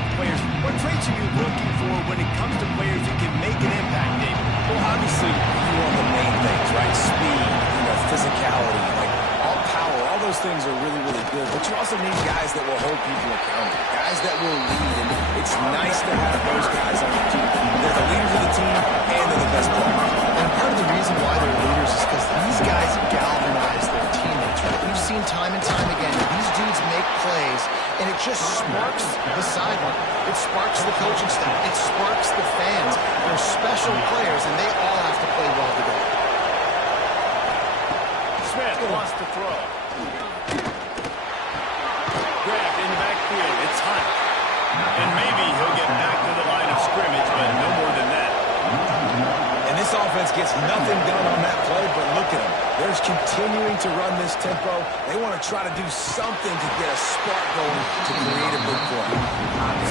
type of players. What traits are you looking for when it comes to players who can make an impact, David? Well, obviously, you want the main things, right? Speed, physicality, like all power, all those things are really, really good. But you also need guys that will hold people accountable, guys that will lead. And it's nice to have those guys on your team. They're the leaders of the team, and they're the best players. And part of the reason why they're leaders is because these guys galvanize their teammates, right? We've seen time and time again, these dudes make plays, and it just sparks the sideline. It sparks the coaching staff. It sparks the fans. They're special players, and they all have to play well together. Smith wants to throw. Grabbed in the backfield. It's Hunt. And maybe he'll get back to the line of scrimmage, but no more than that. And this offense gets nothing done on that play, but look at them. They're continuing to run this tempo. They want to try to do something to get a spark going to create a big play.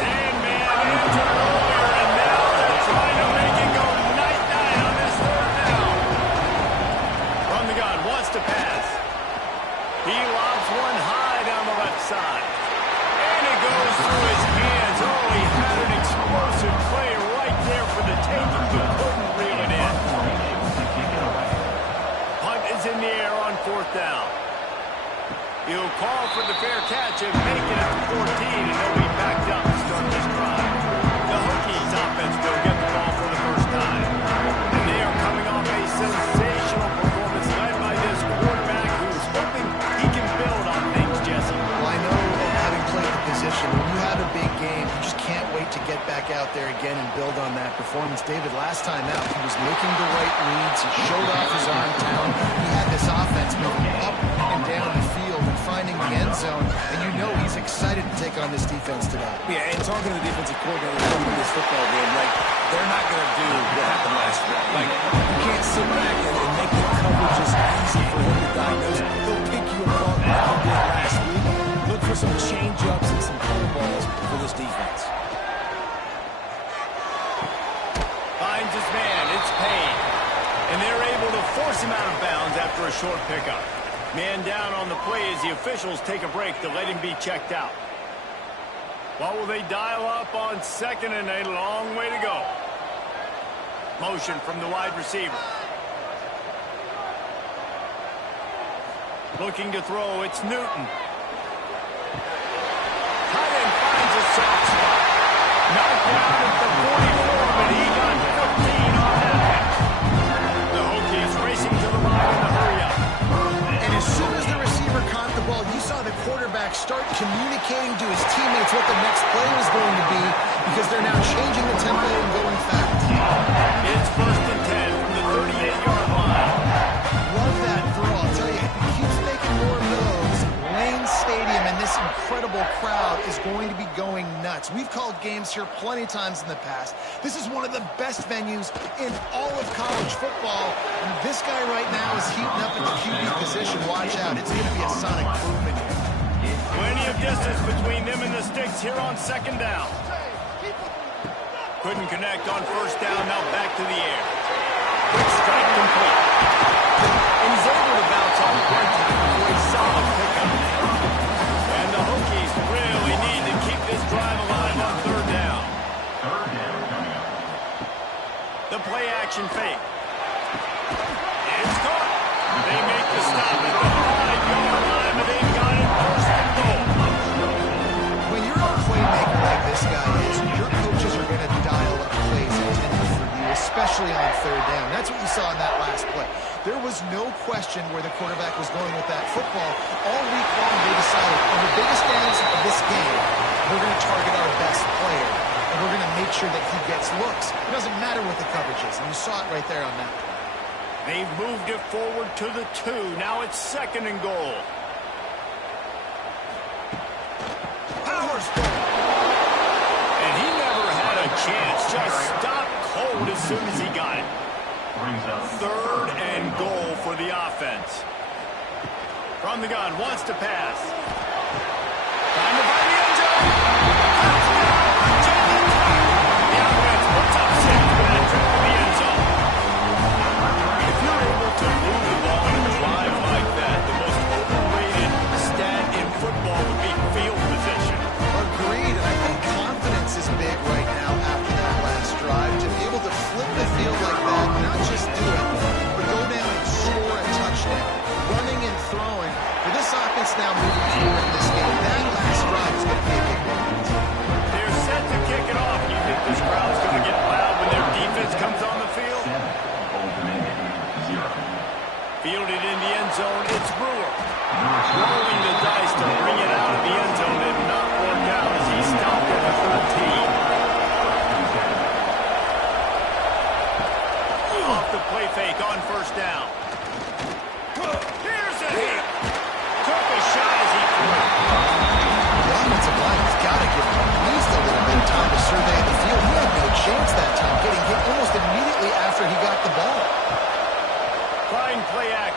Sandman entered earlier, and now they're trying to make it go night-night on this third down. From the gun, wants to pass. He lobs one high down the left side. And it goes through his hands. Oh, he had an explosive play right there for the taking, but couldn't reel it in. Hunt is in the air on fourth down. He'll call for the fair catch and make it at the 14, and they'll be backed up to start this drive. The Hokies offense will get the ball for the first time. And they are coming off a sensational performance led by this quarterback who's hoping he can build on things, Jesse. Well, I know that having played the position, when you have a big game, you just can't wait to get back out there again and build on that performance. David, last time out, he was making the right reads. He showed off his arm talent. He had this offense moving up and down the field and finding the end zone. And you know he's excited to take on this defense today. Yeah, and talking to the defensive coordinator coming to this football game, like, they're not going to do what happened last week. Like, you can't sit back and make the coverages easy for him to diagnose. They'll pick you apart like he did last week. Look for some change-ups and some curveballs for this defense. Finds his man. It's Payne. And they're able to force him out of bounds after a short pickup. Man down on the play as the officials take a break to let him be checked out. What will they dial up on second and a long way to go? Motion from the wide receiver. Looking to throw, it's Newton. Tight end finds a soft spot. Knocked down at the 44, but he got 15 on that. The Hokies racing to the line in the hurry-up. And as soon as the receiver caught the ball, you saw the quarterback start communicating to his teammates what the next play was going to be because they're now changing the tempo and going fast. It's 1st and 10 from the 38-yard line. Love that throw. I'll tell you, if he keeps making more of those, Lane Stadium and this incredible crowd is going to be going nuts. We've called games here plenty of times in the past. This is one of the best venues in all of college football. And this guy right now is heating up at the QB position. Watch out. It's going to be a sonic boom in here. Plenty of distance between them and the sticks here on second down. Couldn't connect on first down. Now back to the air. Quick strike complete. And he's able to bounce off one tackle for a solid pickup. And the Hokies really need to keep this drive alive on third down. The play action fake. It's caught. They make the stop at the 5-yard line, but they've got it first and goal. When you're a playmaker like this guy is, your coaches are going to dial up plays intended for you, especially on third down. That's what you saw in that last play. There was no question where the quarterback was going with that football. All week long, they decided, on the biggest games of this game, we're going to target our best player, and we're going to make sure that he gets looks. It doesn't matter what the coverage is, and you saw it right there on that play. They've moved it forward to the 2. Now it's 2nd and goal. Powers goal. And he never had a chance. Just stopped cold as soon as he got it. 3rd and goal for the offense. From the gun, wants to pass. Time to find the end zone. Touchdown, Virginia Tech. The offense puts up 6 for that trip to the end zone. If you're able to move the ball in a drive like that, the most overrated stat in football would be field position. Agreed, and I think confidence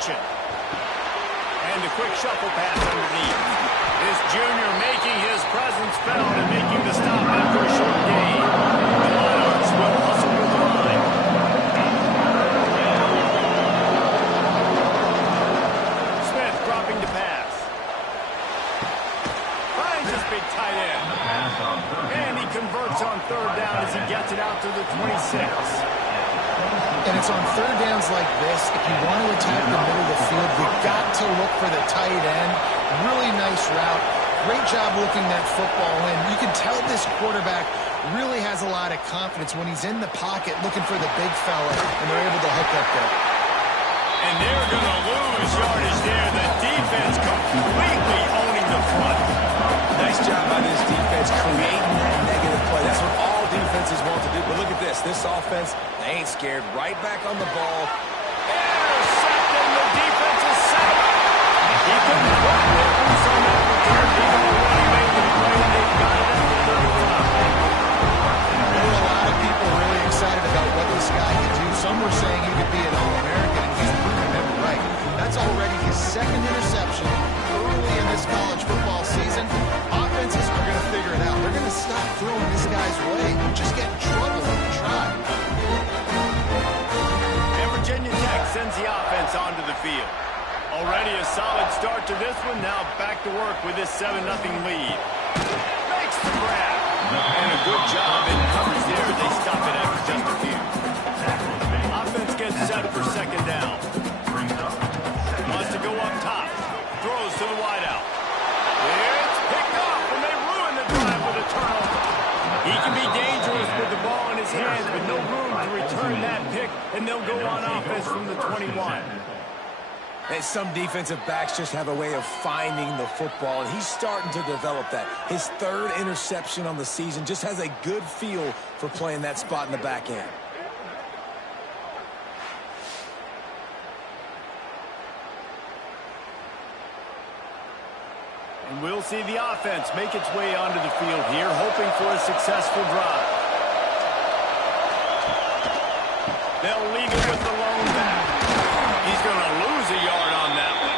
action. And a quick shuffle pass underneath. This junior making his presence felt and making the stop after a short gain. The Monarchs will hustle with the line. Smith dropping to pass. Finds his big tight end. And he converts on third down as he gets it out to the 26. And it's on third downs like this, if you want to attack the middle of the field, you've got to look for the tight end. Really nice route. Great job looking that football in. You can tell this quarterback really has a lot of confidence when he's in the pocket looking for the big fella, and they're able to hook up there. And they're going to lose yardage there. The defense completely owning the front. Nice job by this defense creating that negative play. That's what all defenses want to do. But look at this. This offense, they ain't scared. Right back on the ball. Intercepted. The defense is set. He couldn't quite get loose on that return. He already made the play. They've got it at the 35. There were a lot of people really excited about what this guy could do. Some were saying he could be an All-American, and he's proven them right. That's already his second interception early in this college football season. Offenses are going to figure it out. They're going to stop throwing this guy's way. Just get in trouble if they try. And Virginia Tech sends the offense onto the field. Already a solid start to this one. Now back to work with this 7-0 lead. Makes the grab. And a good job in coverage there. They stop it after just a few. Offense gets set for second down. Wants to go up top. Throws to the wideout. It's picked off, and they ruin the drive with a turnover. He can be dangerous with the ball in his hands, but no room to return that pick, and they'll go on offense from the 21. And some defensive backs just have a way of finding the football, and he's starting to develop that. His third interception on the season, just has a good feel for playing that spot in the back end. And we'll see the offense make its way onto the field here, hoping for a successful drive. They'll leave it with the lone back. He's going to lose a yard on that one.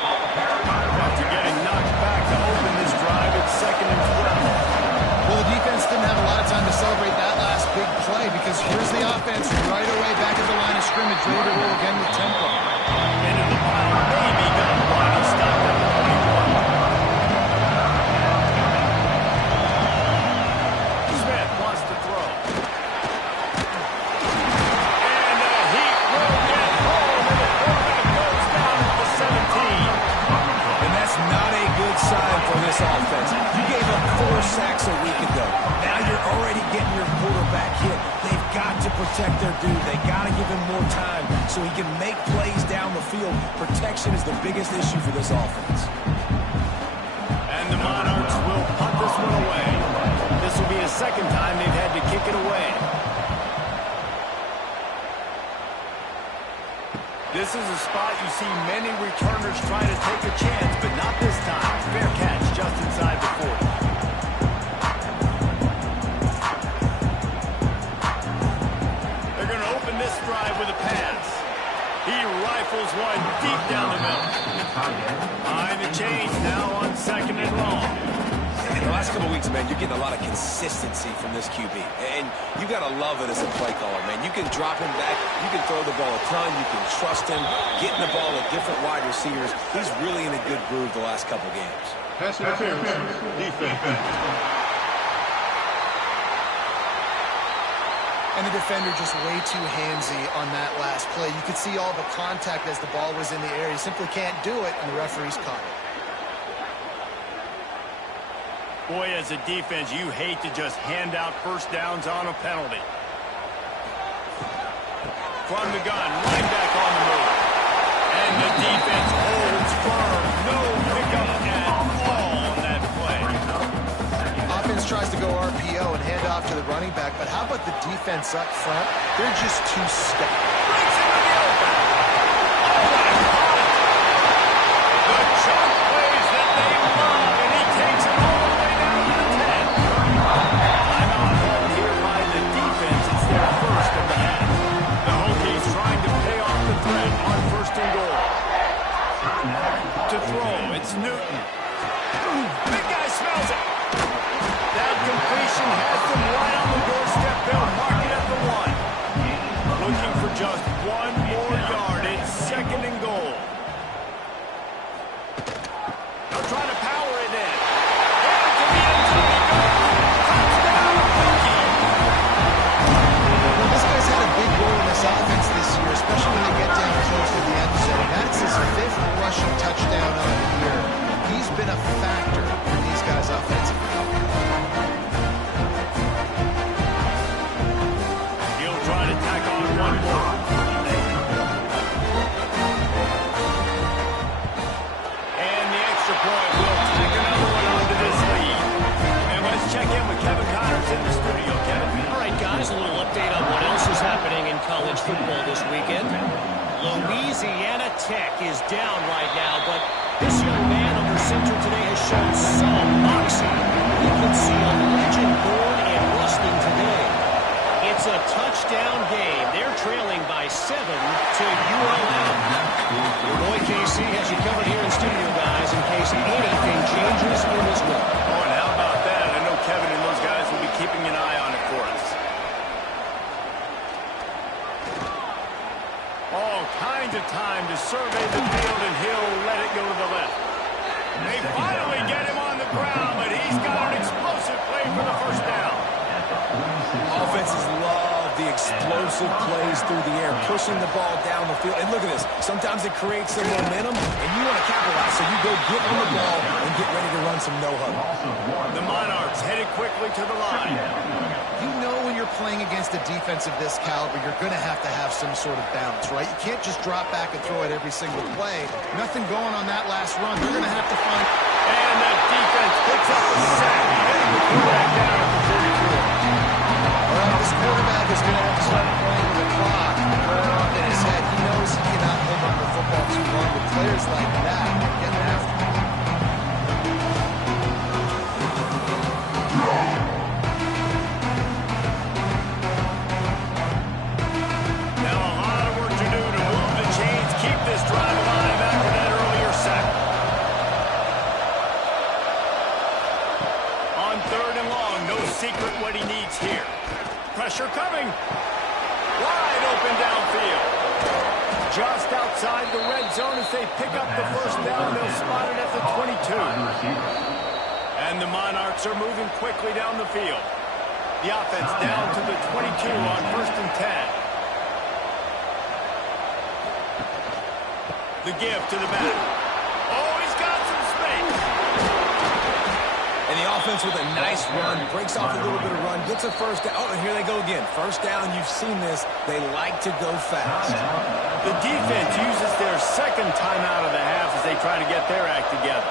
After getting knocked back to open this drive, it's 2nd and 12. Well, the defense didn't have a lot of time to celebrate that last big play because here's the offense right away back at the line of scrimmage, ready to roll again with tempo. Into the pile, maybe got a body stop at the 21. Smith wants to throw. And he will get home, and the quarterback goes down at the 17. And that's not a good sign for this offense. You gave up 4 sacks a week ago. Now you're already getting your quarterback hit. They've got to protect their dude. They got to give him more time so he can make plays down the field. Protection is the biggest issue for this offense. And the Monarchs will punt this one away. This will be a second time they've had to kick it away. This is a spot you see many returners try to take a chance, but not this time. Fair catch just inside the 40. They're going to open this drive with a pass. He rifles one deep down the middle. Behind the chains now on 2nd and long. In the last couple of weeks, man, you're getting a lot of consistency from this QB. And you got to love it as a play caller, man. You can drop him back. You can throw the ball a ton. You can trust him. Getting the ball at different wide receivers. He's really in a good groove the last couple games. Pass interference. Defense. And the defender just way too handsy on that last play. You could see all the contact as the ball was in the air. He simply can't do it, and the referee's caught it. Boy, as a defense, you hate to just hand out first downs on a penalty. From the gun, running back on the move. And the defense holds firm. No pickup at all on that play. Offense tries to go RPO and hand off to the running back, but how about the defense up front? They're just too stuck. Breaks into the open. The chunk plays that they love, and he takes it all the way down to the 10. Timeout called here by the defense. It's their first of the half. The Hokies trying to pay off the threat on 1st and goal. Louisiana Tech is down right now, but this young man under center today has shown some moxie. We could see a legend born and rustling today. It's a touchdown game. They're trailing by 7 to ULM. Your boy KC has you covered here in studio, guys, in case anything changes in this one. Oh, and how about that? I know Kevin and those guys will be keeping an eye on it for us. All kinds of time to survey the field, and he'll let it go to the left. They finally get him on the ground, but he's got an explosive play for the first down. Offenses love the explosive plays through the air, pushing the ball down the field. And look at this. Sometimes it creates some momentum, and you want to capitalize. So you go get on the ball and get ready to run some no-huddle. The Monarchs headed quickly to the line. You know when you're playing against a defense of this caliber, you're going to have some sort of balance, right? You can't just drop back and throw it every single play. Nothing going on that last run. They're going to have to find... And that defense picks up a sack. Getting the quarterback down at the 44. All right, this quarterback is going to have to start playing with the clock right off in his head. He knows he cannot hold on to the football too long with players like that getting after him. Now a lot of work to do to move the chains, keep this drive alive after that earlier sack. On 3rd and long, no secret what he needs here. Pressure coming. Wide open downfield. Just outside the red zone as they pick up the first down. They'll spot it at the 22. And the Monarchs are moving quickly down the field. The offense down to the 22 on 1st and 10. The give to the back. Oh, he's got some space. And the offense with a nice run, breaks off a little bit of run, gets a first down. Oh, and here they go again. First down, you've seen this. They like to go fast. The defense uses their second timeout of the half as they try to get their act together.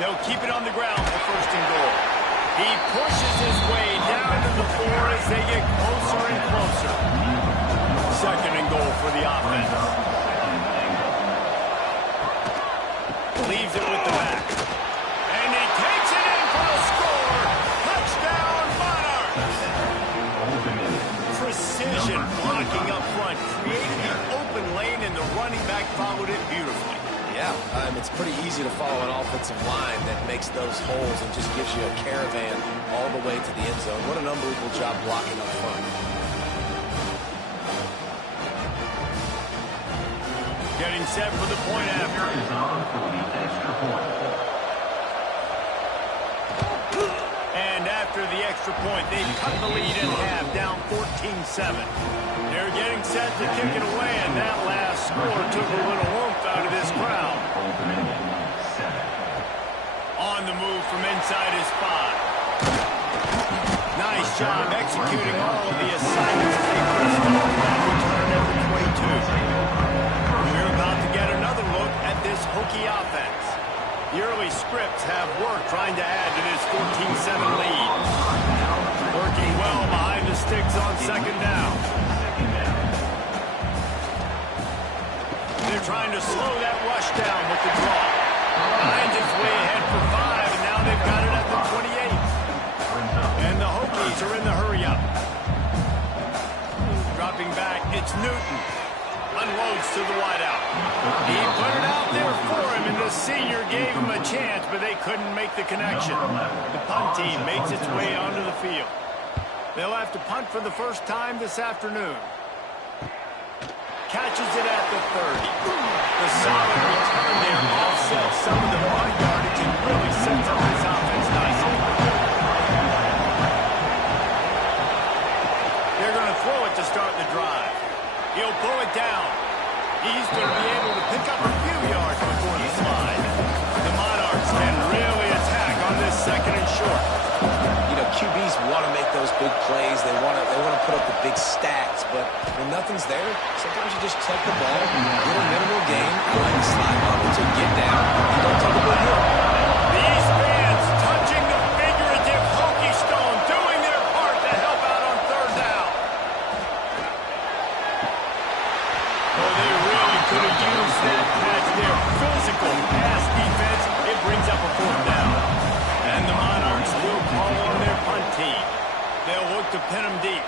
They'll keep it on the ground for 1st and goal. He pushes his way down to the floor as they get closer and closer. 2nd and goal for the offense. Leaves it with the back. And he takes it in for a score. Touchdown, Monarchs. Precision blocking up front. Created the open lane, and the running back followed it beautifully. Yeah, it's pretty easy to follow an offensive line that makes those holes and just gives you a caravan all the way to the end zone. What an unbelievable job blocking up front. Getting set for the point after. And after the extra point, they cut the lead in half, down 14-7. They're getting set to kick it away, and that last score took a little oomph out of this crowd. On the move from inside his 5. Nice job executing all of the assignments as they pushed off that return at the 22. We're about to get another look at this Hokie offense. The early scripts have worked trying to add to this 14-7 lead. Working well behind the sticks on 2nd down. They're trying to slow that rush down with the draw. Finds its way ahead for 5, and now they've got it at the 28. And the Hokies are in the hurry-up. Dropping back, it's Newton. Unloads to the wideout. He put it out there for him, and the senior gave him a chance, but they couldn't make the connection. The punt team makes its way onto the field. They'll have to punt for the first time this afternoon. Catches it at the 30. The solid return there offsets some of the punt yardage and really sets up this offense nicely. They're going to throw it to start the drive. He'll pull it down. He's going to be able to pick up a few yards before the slide. The Monarchs can really attack on this 2nd and short. You know, QBs want to make those big plays. They want to put up the big stats, but when nothing's there, sometimes you just tuck the ball, get a minimal gain, like a slide ball to get down, and don't take a big hit. These fans touching the figurative Hokie stone, doing their part to help out on 3rd down. pin him deep.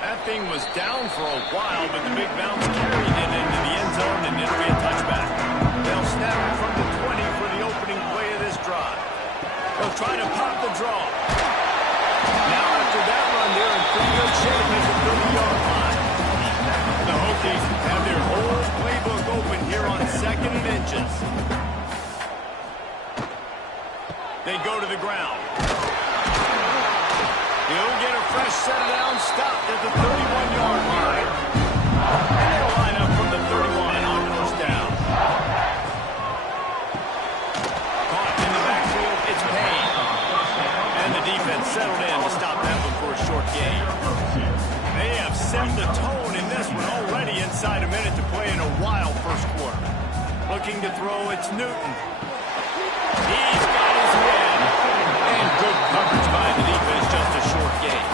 That thing was down for a while, but the big bounce carried it into the end zone, and it'll be a touchback. They'll snap it from the 20 for the opening play of this drive. They'll try to pop the draw. Now after that run, they're in pretty good shape at the 30-yard line. The Hokies have their whole playbook open here on 2nd and inches. They go to the ground. He'll get a fresh set down, stopped at the 31-yard line. And they'll line up from the 31 on first down. Caught in the backfield, it's Payne. And the defense settled in to stop that one for a short gain. They have set the tone in this one already inside a minute to play in a wild first quarter. Looking to throw, it's Newton. He's got his man. And good coverage by the defense, just a short gain.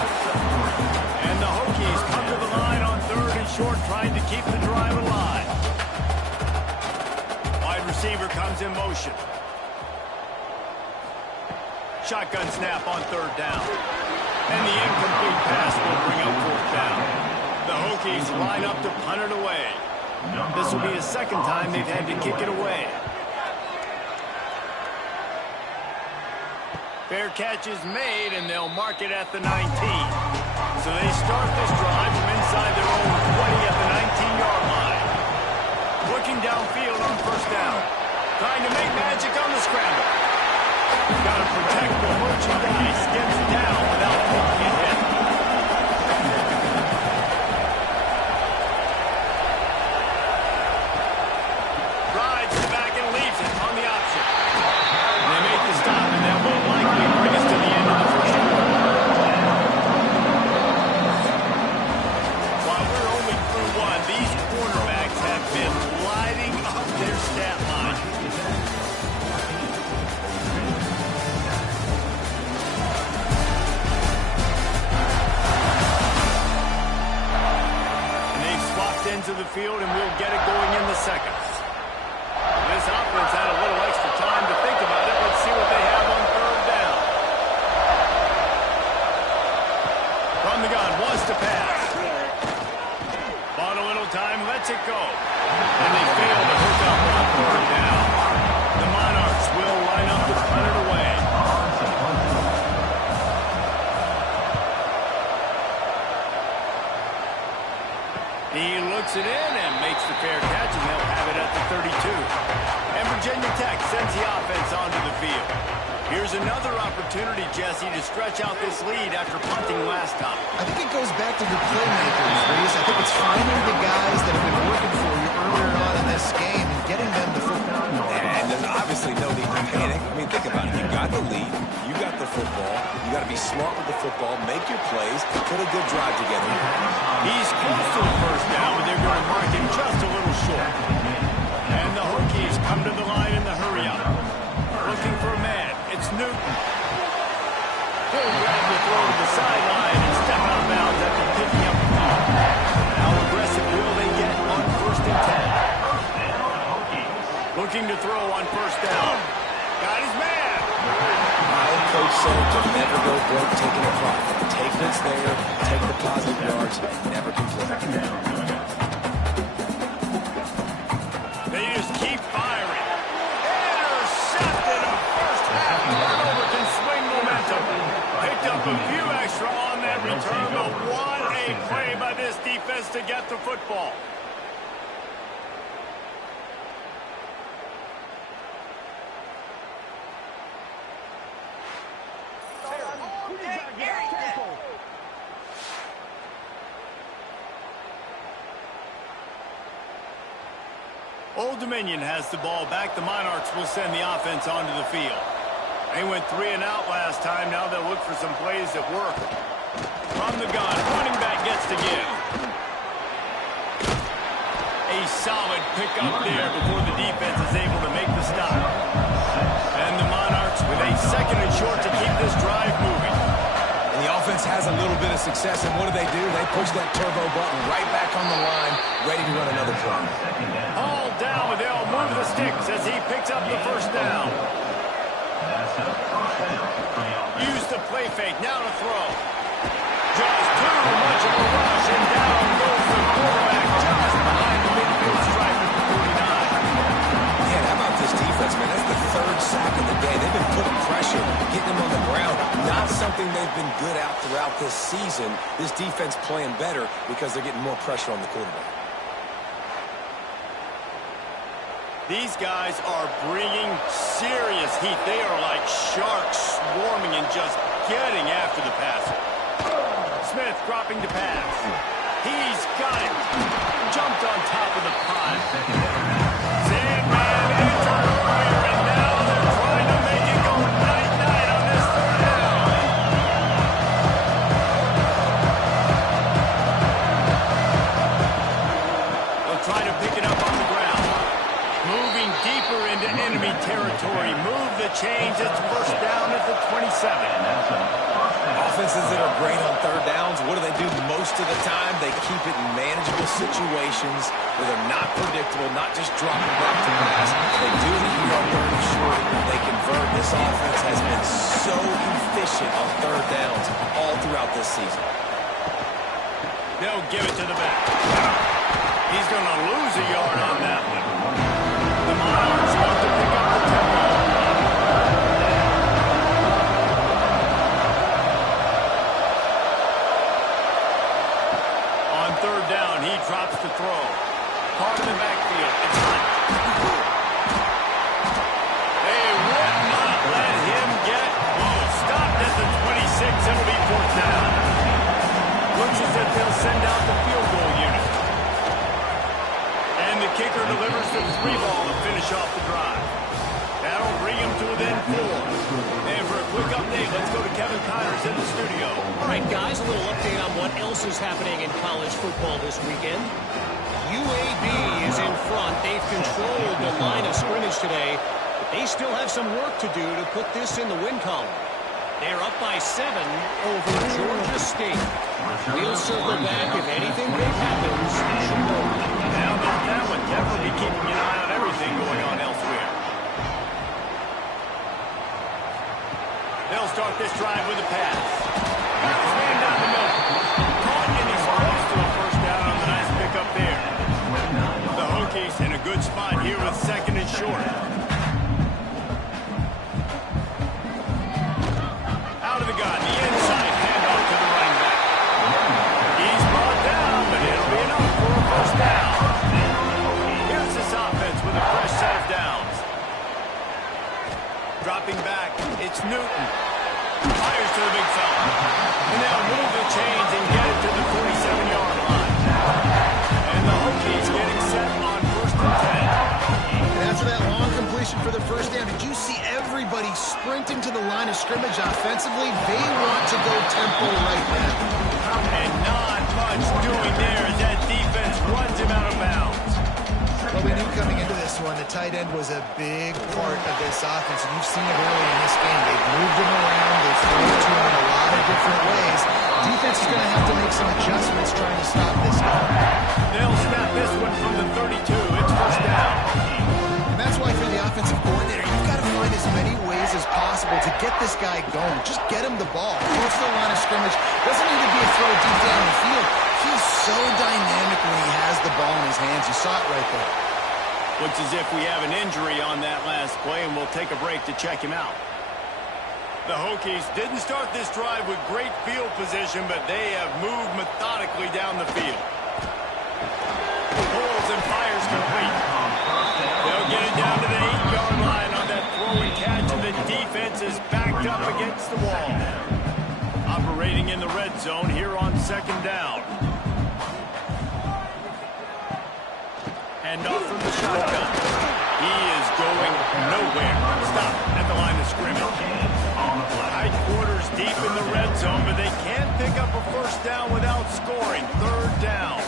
And the Hokies come to the line on 3rd and short, trying to keep the drive alive. Wide receiver comes in motion. Shotgun snap on 3rd down. And the incomplete pass will bring up 4th down. The Hokies line up to punt it away. This will be the 2nd time they've had to kick it away. Fair catch is made, and they'll mark it at the 19. So they start this drive from inside their own 20 at the 19-yard line. Looking downfield on 1st down. Trying to make magic on the scramble. Got to protect the merchandise. Gets down without taking a hit. Rides it back and leaves it on the option. They make the stop, and that will likely bring us to the end of the first quarter. While we're only through one, these quarterbacks have been lighting up their stat line. And they've swapped into the field, and we'll get it going in the 2nd. This offense had a little extra time to think about it. Let's see what they have on 3rd down. From the gun, wants to pass. Bought a little time, lets it go. And they fail to hook up on 3rd down. The Monarchs will line up to punt it away. He looks it in and makes the fair catch, and they'll have it at the 32. And Virginia Tech sends the offense onto the field. Here's another opportunity, Jesse, to stretch out this lead after punting last time. I think it goes back to your playmakers, Reese. I think it's finding the guys that have been working for you earlier on in this game and getting them the football. And there's obviously no need to panic. I mean, think about it. You got the lead. You got the football. You got to be smart with the football. Make your plays. Put a good drive together. He's close to the first down, but they're going to mark him just a little short. And the Hokies come to the line in the hurry-up. Looking for a man. It's Newton. He'll grab the throw to the sideline and step out of bounds after picking up the ball. How aggressive will they get on 1st and 10? Looking to throw on 1st down. Got his man. My old coach said to never go broke taking a plot. Take what's there, take the positive yards, and never complain. They just keep firing. Intercepted a first half turnover can swing momentum. Picked up a few extra on that return, but what a play by this defense to get the football. Old Dominion has the ball back. The Monarchs will send the offense onto the field. They went 3 and out last time. Now they'll look for some plays that work. From the gun, running back gets to give. A solid pickup there before the defense is able to make the stop. And the Monarchs with a 2nd and short to keep this drive moving. And the offense has a little bit of success, and what do? They push that turbo button right back on the line, ready to run another play. All down, but they'll move the sticks as he picks up the first down. Used the play something they've been good at throughout this season. This defense playing better because they're getting more pressure on the quarterback. These guys are bringing serious heat. They are like sharks swarming and just getting after the passer. Smith dropping to pass. He's got it. Jumped on top of the pile. Sandman entered earlier, and now they're trying to make it go night-night on this third down. They'll try to pick it up on the ground. Moving deeper into enemy territory. Move the chains. It's first down at the 27. Offenses that are great on third downs, what do? Most of the time, they keep it in manageable situations where they're not predictable, not just dropping back to pass. They do it here on third and short. They convert. This offense has been so efficient on third downs all throughout this season. They'll give it to the back. He's going to lose a yard on that one. The Miles want to pick up the tempo. On third down, he drops to throw. Part of the backfield. It's Hunt. They would not let him get stopped at the 26. It'll be fourth down. Looks as if they'll send out the field goal unit. And the kicker delivers the 3-ball to finish off the drive. That'll bring him to within 4. And for a quick update, let's go to Kevin Connors in the studio. All right, guys, a little update on what else is happening in college football this weekend. UAB is in front. They've controlled the line of scrimmage today, but they still have some work to do to put this in the win column. They're up by 7 over Georgia State. We'll circle back if anything big happens. Now about that one, definitely keeping an eye on everything going on elsewhere. They'll start this drive with a pass. Man down the middle. Caught and he's close to a first down on the nice pickup there. The Hokies in a good spot here with second and short. Out of the gun, the inside handoff to the running back. He's brought down, but it'll be enough for a first down. Here's this offense with a fresh set of downs. Dropping back, it's Newton. Fires to the big fella. And they'll move the chains and get it to the 47-yard line. And the Hokies getting set on first and 10. And after that long completion for the first down, did you see everybody sprinting to the line of scrimmage offensively? They want to go tempo right now. And not much doing there as that defense runs him out of bounds. Well, we knew coming into this one, the tight end was a big part of this offense, and you've seen it early in this game. They've moved him around. They've thrown it to him in a lot of different ways. Defense is going to have to make some adjustments trying to stop this guy. They'll snap this one from the 32. It's first down. And that's why for the offensive coordinator, you've got to find as many ways as possible to get this guy going. Just get him the ball. Close to the line of scrimmage. Doesn't need to be a throw deep down the field. He's so dynamic when he has the ball in his hands. You saw it right there. Looks as if we have an injury on that last play, and we'll take a break to check him out. The Hokies didn't start this drive with great field position, but they have moved methodically down the field. Pulls and fires complete. They'll get it down to the 8-yard line on that throw and catch, and the defense is backed up against the wall. Operating in the red zone here on second down. Handoff from the shotgun. He is going nowhere. Stop at the line of scrimmage. Tight quarters deep in the red zone, but they can't pick up a first down without scoring. Third down.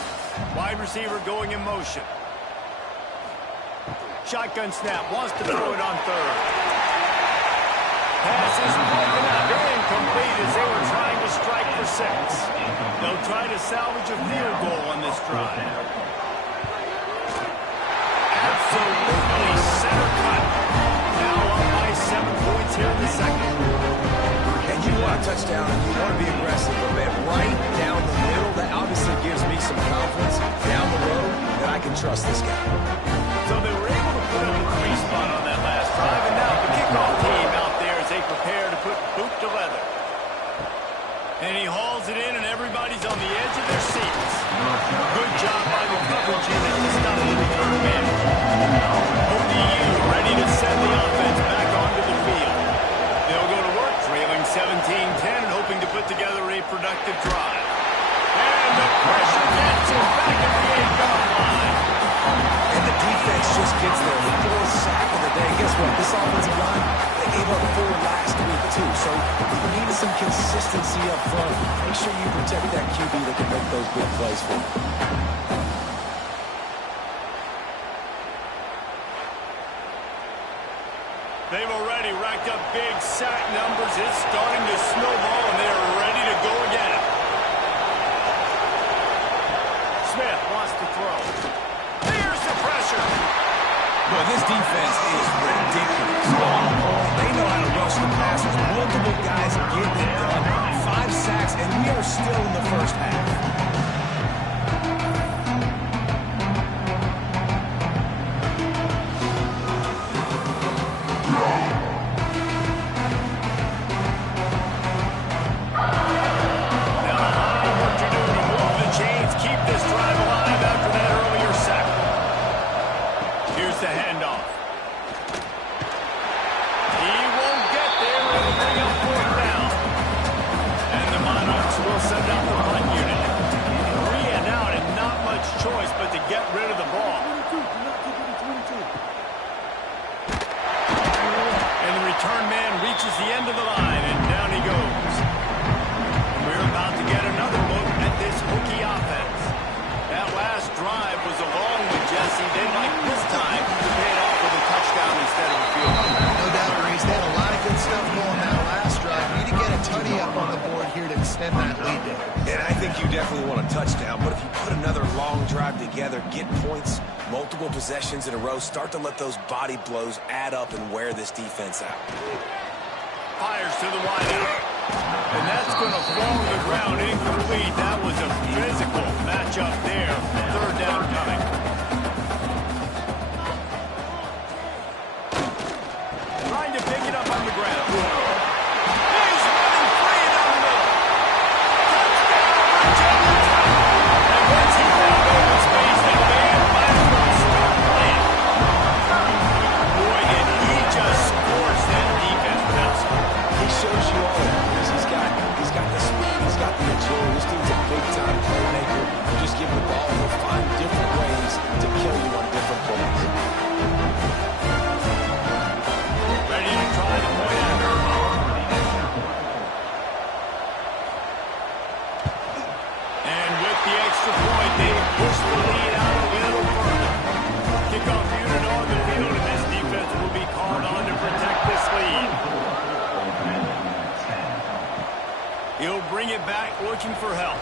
Wide receiver going in motion. Shotgun snap. Wants to throw it on third. Pass is broken up. Incomplete as they were trying to strike for 6. They'll try to salvage a field goal on this drive. Absolutely center cut. Now up by 7 points here in the second. And you want a touchdown and you want to be aggressive, but man, right down the middle, that obviously gives me some confidence down the road that I can trust this guy. So they were able to put up a 3 spot on that last drive, and now the kickoff team out there as they prepare to put boot to leather. And he hauls it in, and everybody's on the edge of their seats. Good job by the coverage unit to stop the return man. ODU ready to send the offense back onto the field. They'll go to work trailing 17-10 and hoping to put together a productive drive. And the pressure gets him back at the 8-yard line. And the defense just gets their fourth sack of the day. Guess what? This offensive line, they gave up 4 last week, too. So you need some consistency up front. Make sure you protect that QB that can make those big plays for you. They've already racked up big sack numbers. It's starting to snowball, and they're ready to go again. Smith wants to throw. Here's the pressure. Well, this defense is ridiculous. They know how to rush the passers. Multiple guys getting it done. 5 sacks, and we are still in the first half. The handoff. He won't get there. It'll bring up 4th down. And the Monarchs will send out the punt unit. 3 and out and not much choice but to get rid of the ball. And the return man reaches the end of the line, and down he goes. And we're about to get another look at this Hokie offense. That last drive was a long one, Jesse. They'd like this time to pay it off with a touchdown instead of a field goal. No doubt, Reese. They had a lot of good stuff going that last drive. You need to get a tutty up on the board here to extend that lead there. And I think you definitely want a touchdown, but if you put another long drive together, get points, multiple possessions in a row, start to let those body blows add up and wear this defense out. Fires to the wideout. And that's going to fall to the ground incomplete. That was a physical matchup there. 3rd down coming. Trying to pick it up on the ground. He's running free down the middle. Touchdown, Virginia. And once he found open space, the band might as well start playing. Boy, did he just scorch that defense, Nelson. He shows you all that because he's got the speed, he's got the agility. This dude's a big-time playmaker. You just give him the ball, and he'll find different ways to kill you on different plays. Ready to try the point after. And with the extra point, they push the lead out a little further. Kickoff unit on the field, and this defense will be called on to protect this lead. He'll bring it back, looking for help.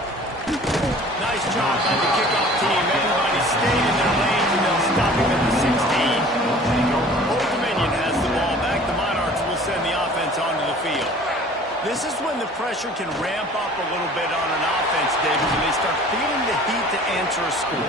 Nice job by the kickoff team. Everybody stayed in their lanes, and they'll stop him at the 16. Old Dominion has the ball back. The Monarchs will send the offense onto the field. This is when the pressure can ramp up a little bit on an offense, David, when they start feeling the heat to answer a score.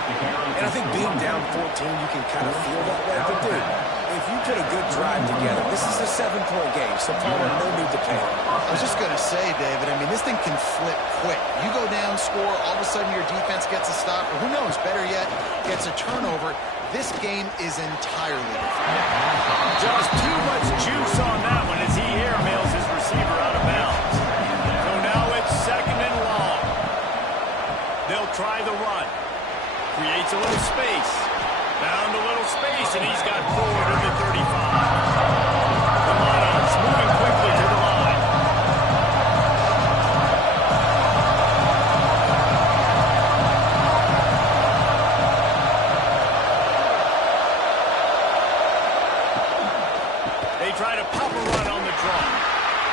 And I think being down 14, you can kind of feel that way. But, dude, if you put a good drive together, this is a 7-point game, so Palmer, no need to panic. I was just going to say, David, I mean, this thing can flip quick. You go down, score, all of a sudden your defense gets a stop, or who knows, better yet, gets a turnover. This game is entirely different. Just too much juice on that one as he airmails his receiver out of bounds. So now it's 2nd and long. They'll try the run. Creates a little space. Found a little space, and he's got 4 to the 35. The Monarchs moving quickly to the line. They try to pop a run on the draw.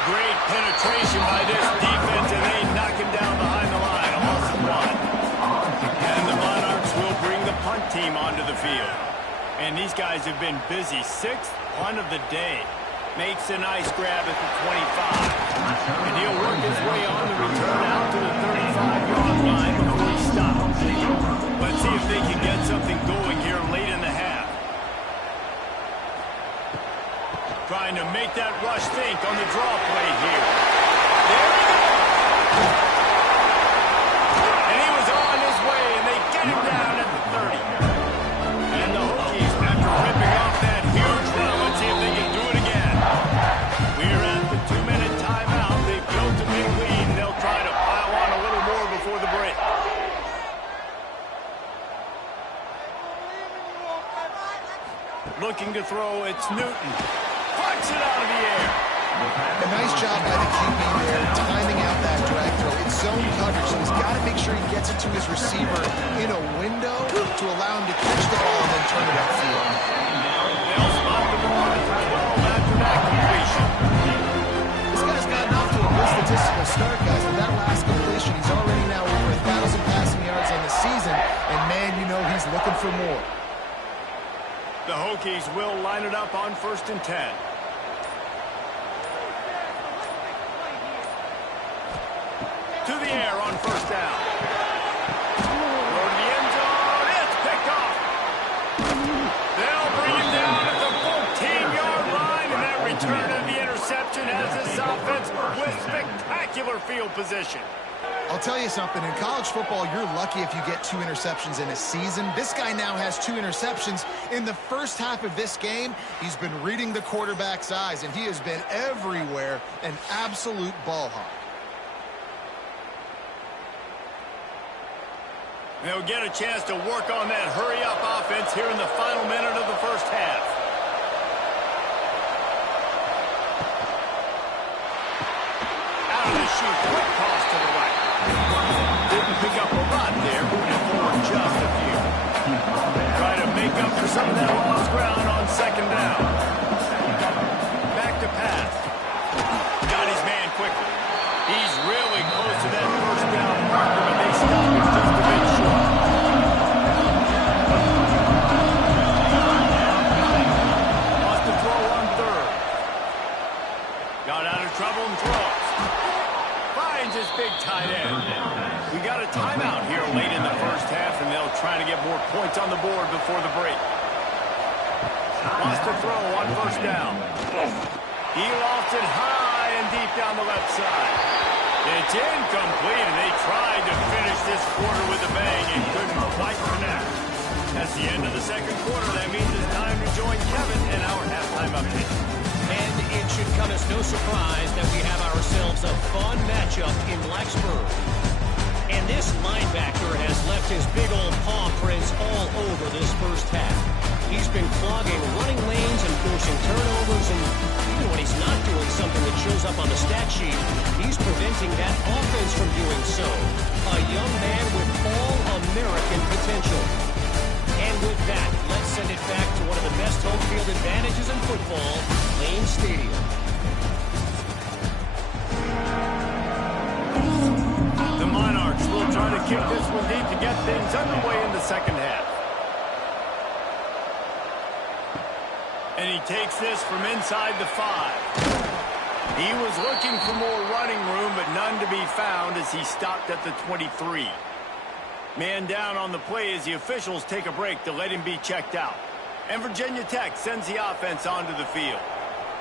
Great penetration by this defense, and they knock him down behind the line. A loss of 1. And the Monarchs will bring the punt team onto the field. And these guys have been busy. 6th punt of the day. Makes a nice grab at the 25. And he'll work his way on the return out to the 35-yard line before he stops. Let's see if they can get something going here late in the half. Trying to make that rush think on the draw play here. There we go. looking to throw. It's Newton. Punch it out of the air. A nice job by the QB there, timing out that drag throw. It's zone coverage, so he's got to make sure he gets it to his receiver in a window to allow him to catch the ball and then turn it upfield. They'll spot the ball at 12 after that completion. This guy's gotten off to a good statistical start, guys. With that last completion, he's already now over 1,000 passing yards on the season, and man, you know he's looking for more. The Hokies will line it up on 1st and 10. To the air on 1st down. Throw to the end zone. It's picked off. They'll bring him down at the 14-yard line, and that return of the interception has this offense with spectacular field position. I'll tell you something, in college football, you're lucky if you get 2 interceptions in a season. This guy now has 2 interceptions. In the first half of this game, he's been reading the quarterback's eyes, and he has been everywhere, an absolute ball hawk. They'll get a chance to work on that hurry-up offense here in the final minute of the first half. Out of the chute, quick toss to the right. Didn't pick up a lot there, moving forward just a few. Try to make up for some of that lost ground on 2nd down. Back to pass. Got his man quickly. He's really close to that 1st down marker, but they stop him just a bit short. Wants to throw on 3rd. Got out of trouble and throws. Finds his big tight end. We got a timeout here late in the first half, and they'll try to get more points on the board before the break. Wants to throw on 1st down. He lofts it high and deep down the left side. It's incomplete, and they tried to finish this quarter with a bang and couldn't quite connect. That's the end of the 2nd quarter. That means it's time to join Kevin in our halftime update. And it should come as no surprise that we have ourselves a fun matchup in Blacksburg. And this linebacker has left his big old paw prints all over this first half. He's been clogging running lanes and forcing turnovers, and even when he's not doing something that shows up on the stat sheet, he's preventing that offense from doing so. A young man with all-American potential. And with that, let's send it back to one of the best home field advantages in football, Lane Stadium. The Monarchs will try to kick this one deep to get things underway in the 2nd half. And he takes this from inside the 5. He was looking for more running room, but none to be found as he stopped at the 23. Man down on the play as the officials take a break to let him be checked out. And Virginia Tech sends the offense onto the field.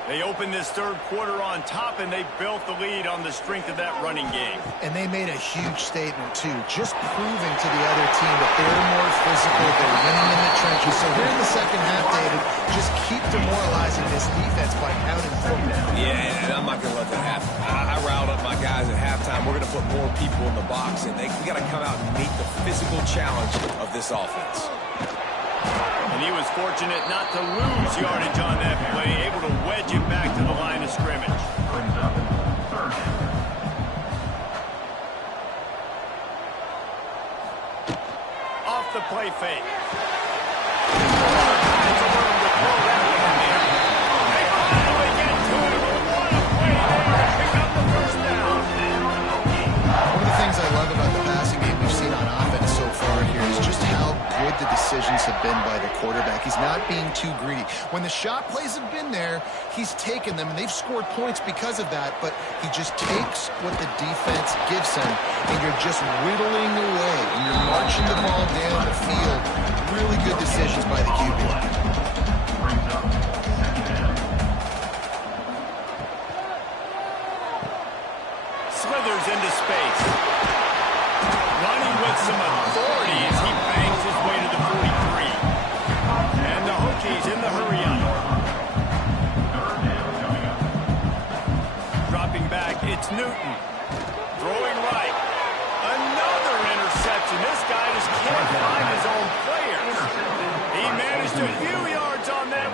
They opened this 3rd quarter on top, and they built the lead on the strength of that running game. And they made a huge statement, too, just proving to the other team that they're more physical, they're winning in the trenches. So here in the 2nd half, David, just keep demoralizing this defense by pounding the football. Yeah, and I'm not going to let that happen. I riled up my guys at halftime. We're going to put more people in the box, and we got to come out and meet the physical challenge of this offense. And he was fortunate not to lose yardage on that play, able to wedge it back to the line of scrimmage. Off the play fake. It's a room to pull that one in. They finally get to it. What a play there to pick up the 1st down. One of the things I love about the passing game we've seen on offense so far here is just how good the decisions have been by the quarterback. He's not being too greedy. When the shot plays have been there, he's taken them, and they've scored points because of that, but he just takes what the defense gives him, and you're just whittling away, and you're marching the ball down the field. Really good decisions by the QB. Slithers into space. Running with some authority as he bangs his way to the 43. And the Hokies in the hurry-up. Dropping back, it's Newton. Throwing right. Another interception. This guy just can't find his own players. He managed a few yards on that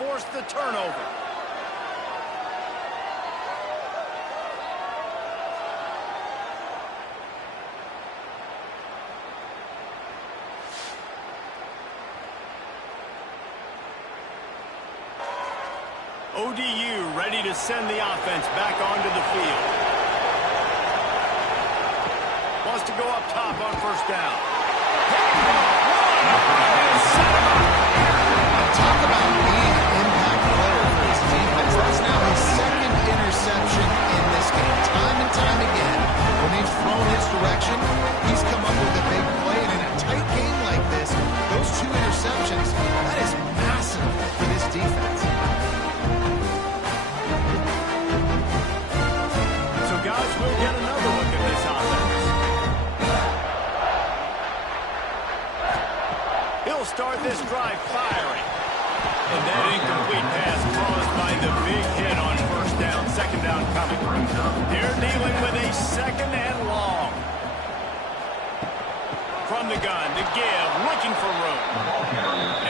force the turnover. ODU ready to send the offense back onto the field. Wants to go up top on first down. Talk about being an impact player for his defense. That's now his second interception in this game. Time and time again, when they've thrown his direction, he's come up with a big play. And in a tight game like this, those 2 interceptions, that is massive for this defense. So, guys, we'll get another look at this offense. He'll start this drive firing. And that incomplete pass caused by the big hit on first down, second down coming. They're dealing with a second and long. From the gun to give, looking for room.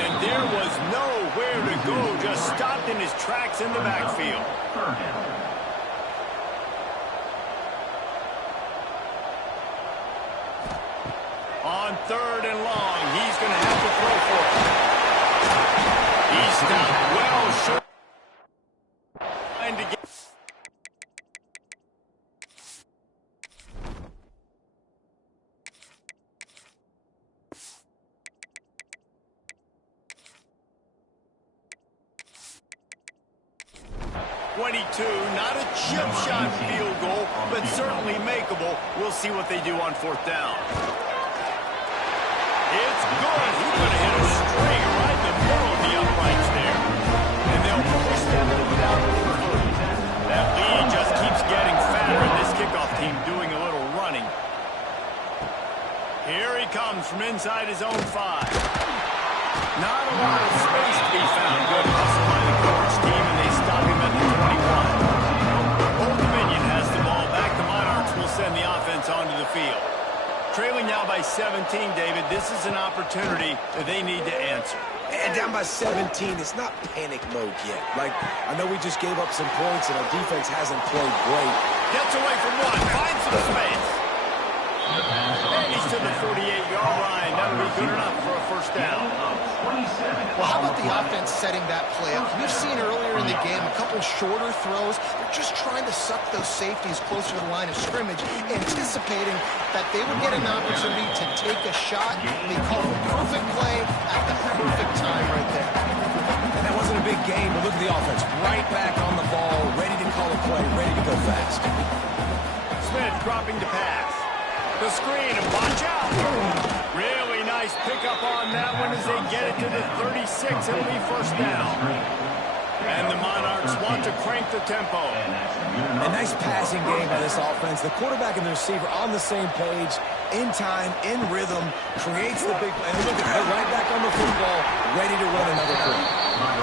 And there was nowhere to go, just stopped in his tracks in the backfield. On third and long, he's going to have to throw for it. He stopped well short. And to get 22, not a chip shot field goal, but certainly makeable. We'll see what they do on fourth down. It's good. He's going to hit a string right in the middle of the uprights there. And they'll push that thing down a little further. That lead just keeps getting fatter, and this kickoff team doing a little running. Here he comes from inside his own 5. Not a lot of space to be found. Good hustle by the coverage team, and they stop him at the 21. Old Dominion has the ball back. The Monarchs will send the offense onto the field. Trailing now by 17, David. This is an opportunity that they need to answer. And down by 17, it's not panic mode yet. Like, I know we just gave up some points, and our defense hasn't played great. Gets away from one. Finds some space. And he's to the 48-yard line. That'll be good enough for a first down. Well, how about the offense setting that play up? We've seen earlier in the game a couple shorter throws. They're just trying to suck those safeties closer to the line of scrimmage, anticipating that they would get an opportunity to take a shot. They call a perfect play at the perfect time right there. And that wasn't a big game, but look at the offense. Right back on the ball, ready to call a play, ready to go fast. Smith dropping to pass. The screen, and watch out. Really nice pickup on that one as they get it to the 36. It'll be first down. And the Monarchs want to crank the tempo. A nice passing game by this offense. The quarterback and the receiver on the same page, in time, in rhythm, creates the big play. And look at that, right back on the football, ready to run another play.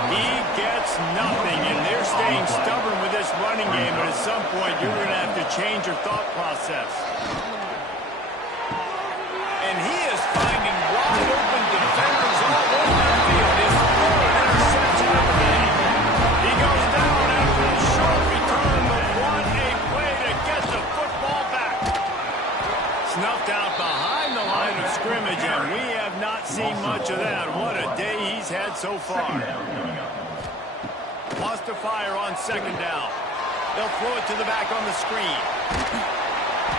He gets nothing, and they're staying stubborn with this running game, but at some point you're going to have to change your thought process. And he is finding wide open defenders all over the field. His third interception of the game. He goes down after a short return, but what a play to get the football back. Snuffed out behind the line of scrimmage, and we have not seen much of that. What a day he's had so far. Wants to fire on second down. They'll throw it to the back on the screen.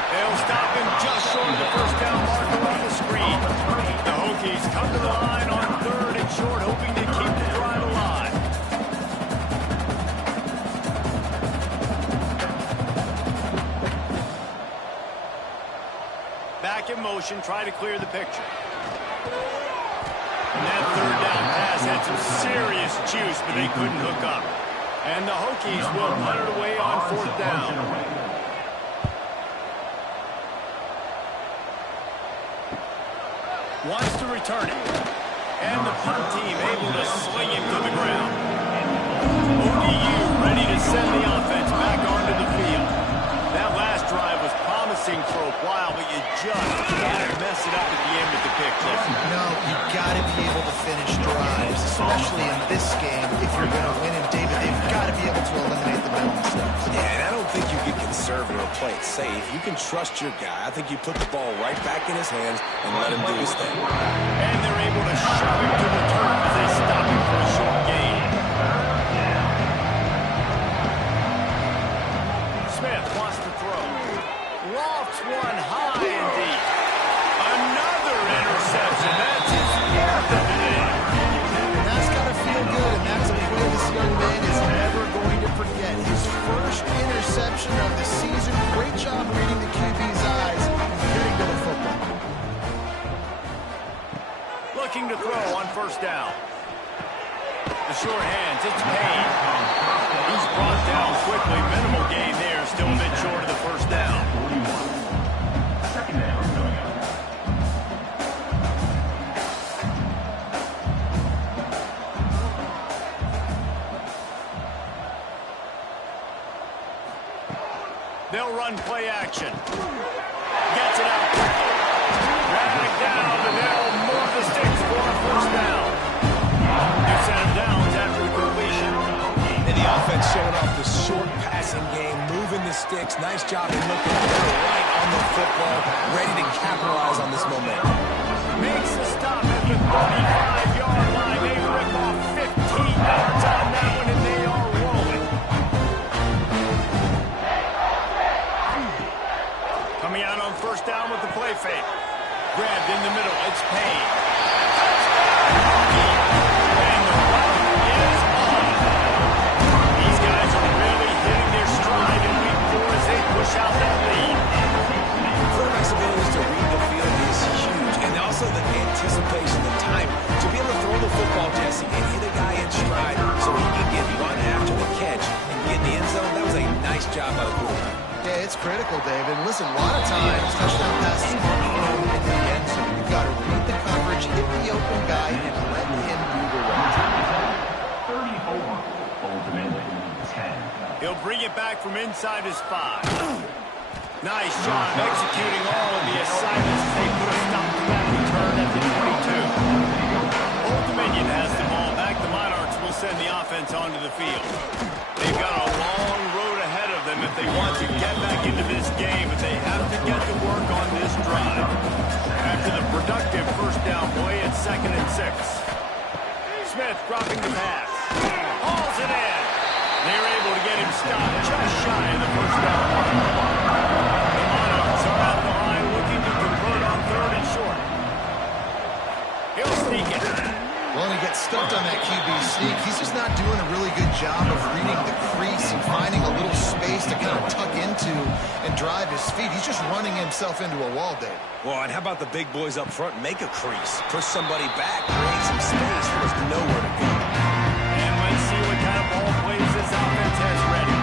They'll stop him just short of the first down marker on the screen. The Hokies come to the line on third and short, hoping to keep the drive alive. Back in motion, try to clear the picture. And that third down pass had some serious juice, but they couldn't hook up. And the Hokies will punt it away on fourth down. Wants to return it. And the punt team able to sling him to the ground. ODU ready to send the offense back onto the field. That last drive was promising for a while, but you just can't mess it up at the end with the pick, Cliff. No, you got to be able to finish drives, especially in this game, if you're going to play it safe. You can trust your guy. I think you put the ball right back in his hands and let him do his thing. And they're able to shove him to the turf as they stop him for a short gain. Smith wants to throw. Lofts one high and deep. Another interception. That's his fourth of the day. And that's got to feel good, and that's a play this young man is never going to forget. His first interception of the season. Great job reading the QB's eyes and getting to the football. Looking to throw on first down. The short hands, it's Payne. He's brought down quickly. Minimal gain there, still a bit short of the first down. Second down coming up. They'll run play action. Gets it out quickly. Dragged down, and they'll move the sticks for a first down. New set of downs after the completion. And the offense showing off the short passing game, moving the sticks. Nice job in looking right on the football, ready to capitalize on this momentum. Makes the stop at the 35-yard line. They rip off 15 yards on that one, and they are rolling. Coming out on first down with the play fake. Grabbed in the middle. It's Payne. And the route is on. These guys are really hitting their stride in week 4 as they push out that lead. Quarterback's ability to read the field is huge, and also the anticipation, the time to be able to throw the football, Jesse, and hit a guy in stride so he can get run after the catch and get in the end zone. That was a nice job by the quarterback. Yeah, it's critical, David. Listen, a lot of times, touchdown passes aren't thrown into the end zone. You've got to read the coverage, hit the open guy, and let him do the rest. 34, ultimately 10. He'll bring it back from inside his 5. Nice job executing all of the assignments as they put a stop to that return at the 22. Old Dominion has the ball back. The Monarchs will send the offense onto the field. They've got a long road ahead of them if they want to get back into this game, but they have to get to work on this drive. After the productive first down play, it's 2nd and 6. Smith dropping the pass. Hauls it in. They're able to get him stopped just shy of the first down mark. The Monarchs are at the line looking to convert on 3rd and short. He'll sneak it. Well, he gets stumped on that QB sneak. He's just not doing a really good job of reading the crease and finding a little space to kind of tuck into and drive his feet. He's just running himself into a wall, Dave. Well, and how about the big boys up front? Make a crease, push somebody back, create some space. There's nowhere to go. And let's see what kind of ball plays this offense has ready.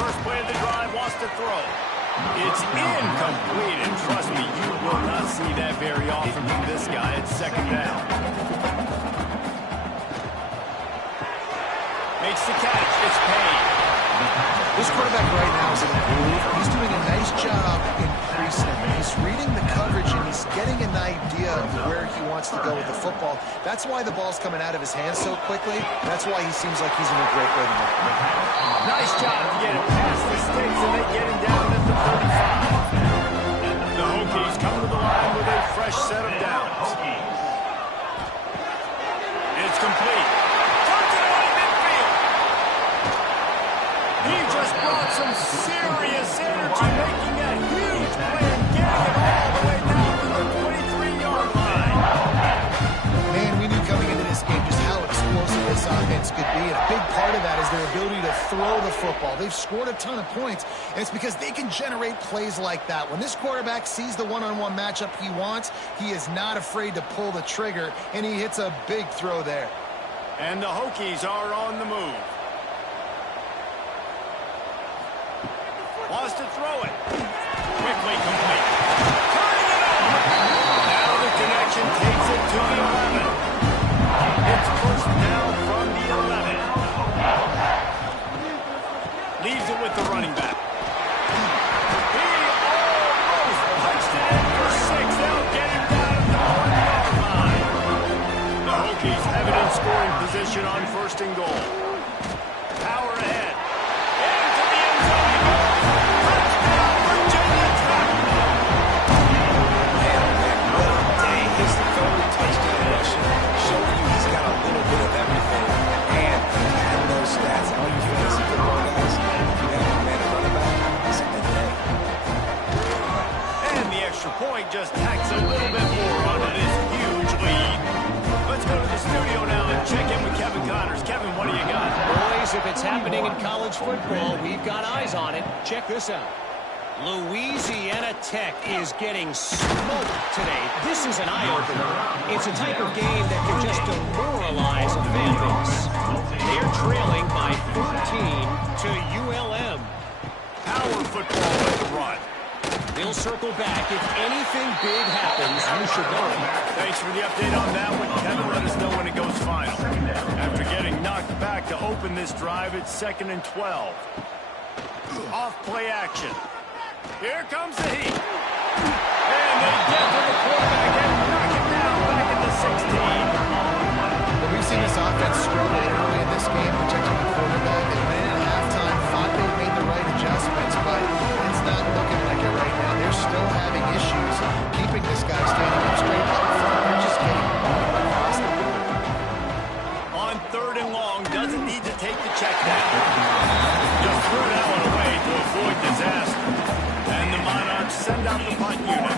First play of the drive wants to throw. It's incomplete, and trust me, you will not see that very often from this guy. It's 2nd down. Makes the catch. It's Payne. This quarterback right now is in a groove. He's doing a nice job in creasing. He's reading the coverage, and he's getting an idea of where he wants to go with the football. That's why the ball's coming out of his hands so quickly. That's why he seems like he's in a great rhythm. Nice job to get it past the sticks, and they get him down at the 35. The Hokies come to the line with a fresh set of downs. It's complete. Touchdown midfield. He just brought some serious energy, making that huge play and getting it all the way down to the 23-yard line. Man, we knew coming into this game just how explosive this offense could be, and a big part of that is their ability to throw the football. They've scored a ton of points, and it's because they can generate plays like that. When this quarterback sees the one-on-one matchup he wants, he is not afraid to pull the trigger, and he hits a big throw there. And the Hokies are on the move. Wants to throw it. Quickly complete. Turning it over. Now the connection takes it to the 11. It's first down from the 11. Leaves it with the running back. He almost punched it in for 6. They'll get him down at the 1-yard line. The Hokies have it in scoring position on 1st and goal. Power ahead. the Connors. Kevin, what do you got? Boys, if it's happening in college football, we've got eyes on it. Check this out. Louisiana Tech is getting smoked today. This is an eye-opener. It's a type of game that can just demoralize a fan base. They're trailing by 14 to ULM. Power football with the run. They'll circle back. If anything big happens, you should know it. Thanks for the update on that one. Kevin, let us know when it goes final. After getting knocked back to open this drive, it's 2nd and 12. Off play action. Here comes the heat. And they get to the quarterback and knock it down back at the 16. But we've seen this offense struggle early in this game, protecting the quarterback. They went in at halftime, thought they made the right adjustments, but it's not looking like it right now. They're still having issues keeping this guy standing up straight up front. They're just getting across the board. On 3rd and long, doesn't need to take the check down. Just threw that one away to avoid disaster. And the Monarchs send out the punt unit.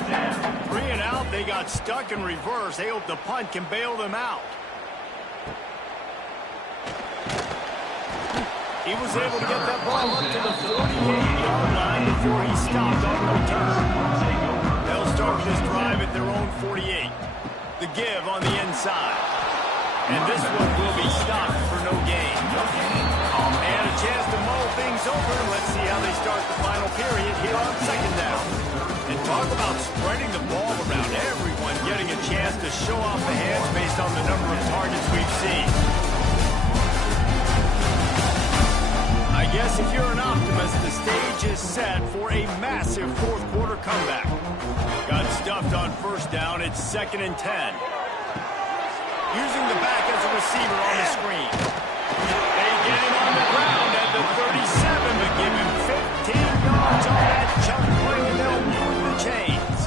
3 and out, they got stuck in reverse. They hope the punt can bail them out. He was able to get that ball up to the 48-yard line before he stopped on the return. They'll start this drive at their own 48. The give on the inside. And this one will be stopped for no gain. And a chance to mull things over. Let's see how they start the final period here on 2nd down. And talk about spreading the ball around. Everyone getting a chance to show off the hands based on the number of targets we've seen. I guess if you're an optimist, the stage is set for a massive 4th quarter comeback. Got stuffed on 1st down. It's 2nd and 10. Using the back as a receiver on the screen. They get him on the ground at the 37, but give him 15 yards on that chunk play, and they'll move the chains.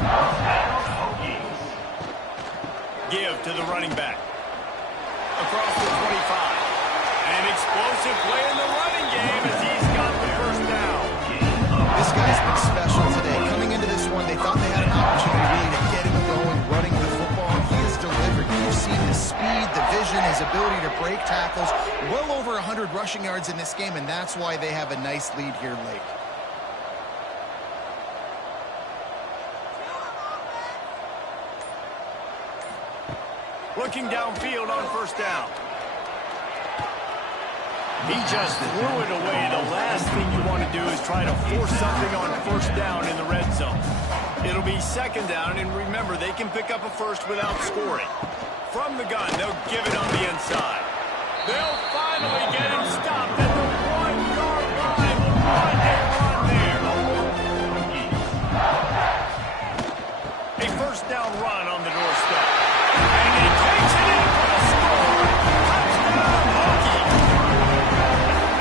Give to the running back. Across the 25. An explosive play in the running game as he's got the 1st down. This guy's been special today. Coming into this one, they thought they had an opportunity really to get him going, running the football, and he has delivered. You've seen the speed, the vision, his ability to break tackles. Well over 100 rushing yards in this game, and that's why they have a nice lead here late. Looking downfield on 1st down. He just threw it away. The last thing you want to do is try to force something on 1st down in the red zone. It'll be 2nd down, and remember, they can pick up a first without scoring. From the gun, they'll give it on the inside. They'll finally get him stopped at the 1-yard line. What a run there. A 1st down run on the doorstep. And he takes it in for the score. Touchdown, Hokie.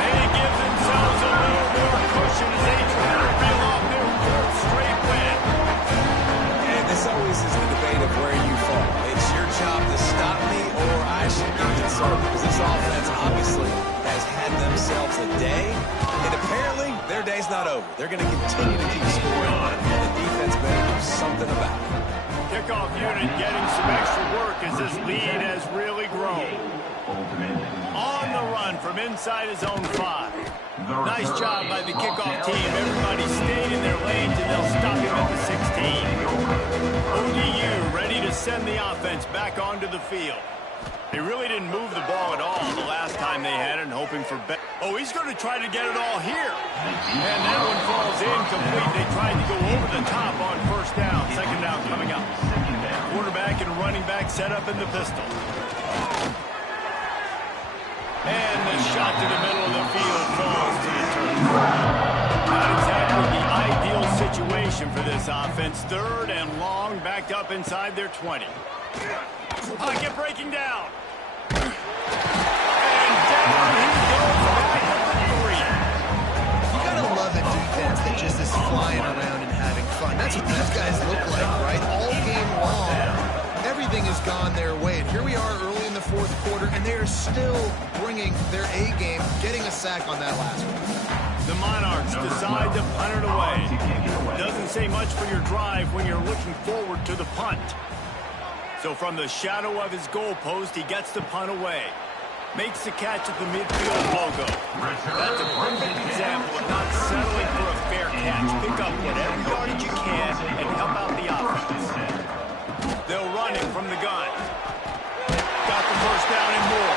They give themselves a little more cushion as they try to reel off their 4th straight win. And this always is the debate of where you fall. It's your job to stop me, or I should be concerned, because this offense obviously has had themselves a day, and apparently their day's not over. They're going to continue to keep scoring, and the defense better do something about it. Kickoff unit getting some extra work as this lead has really grown. On the run from inside his own 5. Nice job by the kickoff team. Everybody stayed in their lanes, and they'll stop him at the 16. ODU ready to send the offense back onto the field. They really didn't move the ball at all the last time they had it, and hoping for better. Oh, he's going to try to get it all here. And that one falls incomplete. They tried to go over the top on 1st down. 2nd down coming up. Quarterback and running back set up in the pistol. And the shot to the middle of the field falls to the turf. Not exactly the ideal situation for this offense. 3rd and long, backed up inside their 20. Pocket breaking down. And down he goes back at the 3. You gotta love a defense that just is flying around and having fun. That's what these guys look like, right? All game long, everything has gone their way. And here we are early in the 4th quarter, and they are still bringing their A game, getting a sack on that last one. The Monarchs decide to punt it away. Doesn't say much for your drive when you're looking forward to the punt. So from the shadow of his goalpost, he gets the punt away. Makes the catch at the midfield logo. That's a perfect example of not settling for a fair catch. Pick up whatever yardage you can and help out the offense. They'll run him from the gun. Got the first down and more.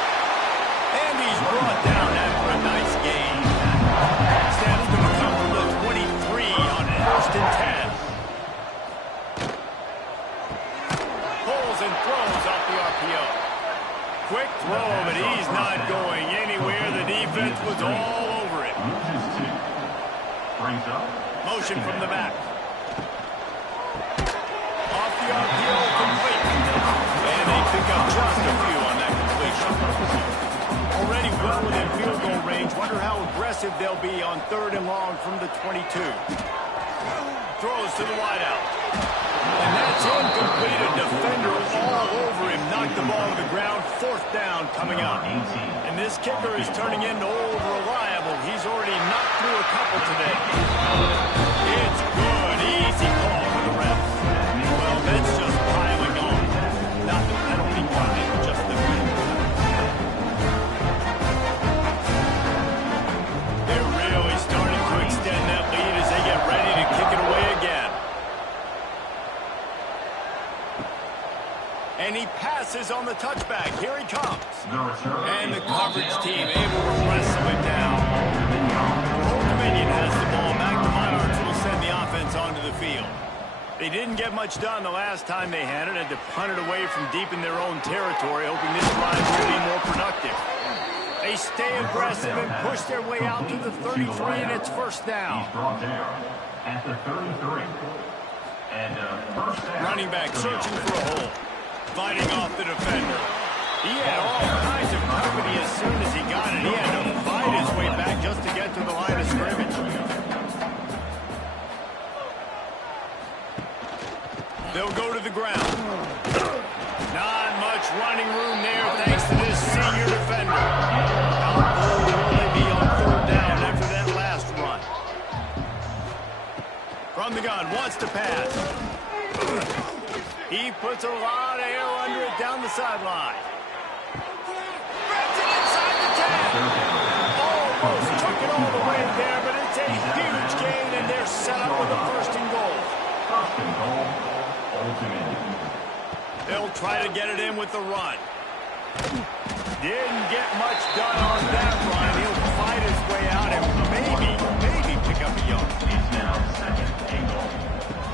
And he's brought down after a nice gain. Snap's going to come from the 23 on 1st and 10. Pulls and throws off the RPO. Quick throw, but he's not going anywhere. The defense was all over it. Motion from the back. Off the RPO, complete. And they pick up just a few on that completion. Already well within field goal range. Wonder how aggressive they'll be on 3rd and long from the 22. Throws to the wideout. And that's incomplete. A defender all over him. Knocked the ball to the ground. 4th down coming up. And this kicker is turning into old reliable. He's already knocked through a couple today. It's good. Easy call for the ref. Well, that's just piling on. Not the penalty line, just the win. They're really starting to extend that lead as they get ready to kick it away again. And he passes on the touchback. Here he comes. And the coverage team able to wrestle it down. Old Dominion has the ball. Back to Monarchs will send the offense onto the field. They didn't get much done the last time they had it, and to punt it away from deep in their own territory, hoping this drive will be more productive. They stay aggressive and push their way out to the 33, and it's 1st down. He's brought down at the 33. And first down. Running back searching for a hole. Fighting off the defender. He had all kinds of company as soon as he got it. He had to fight his way back just to get to the line of scrimmage. They'll go to the ground. Not much running room there thanks to this senior defender. How bold will they be on 3rd down after that last run? From the gun, wants to pass. He puts a lot of air under it down the sideline. Grabs it inside the 10. Almost took it all the way there, but it's a huge gain, and they're set up with a 1st and goal. 1st and goal, ultimate. They'll try to get it in with the run. Didn't get much done on that run. He'll fight his way out and maybe pick up a yard. It's now 2nd and goal.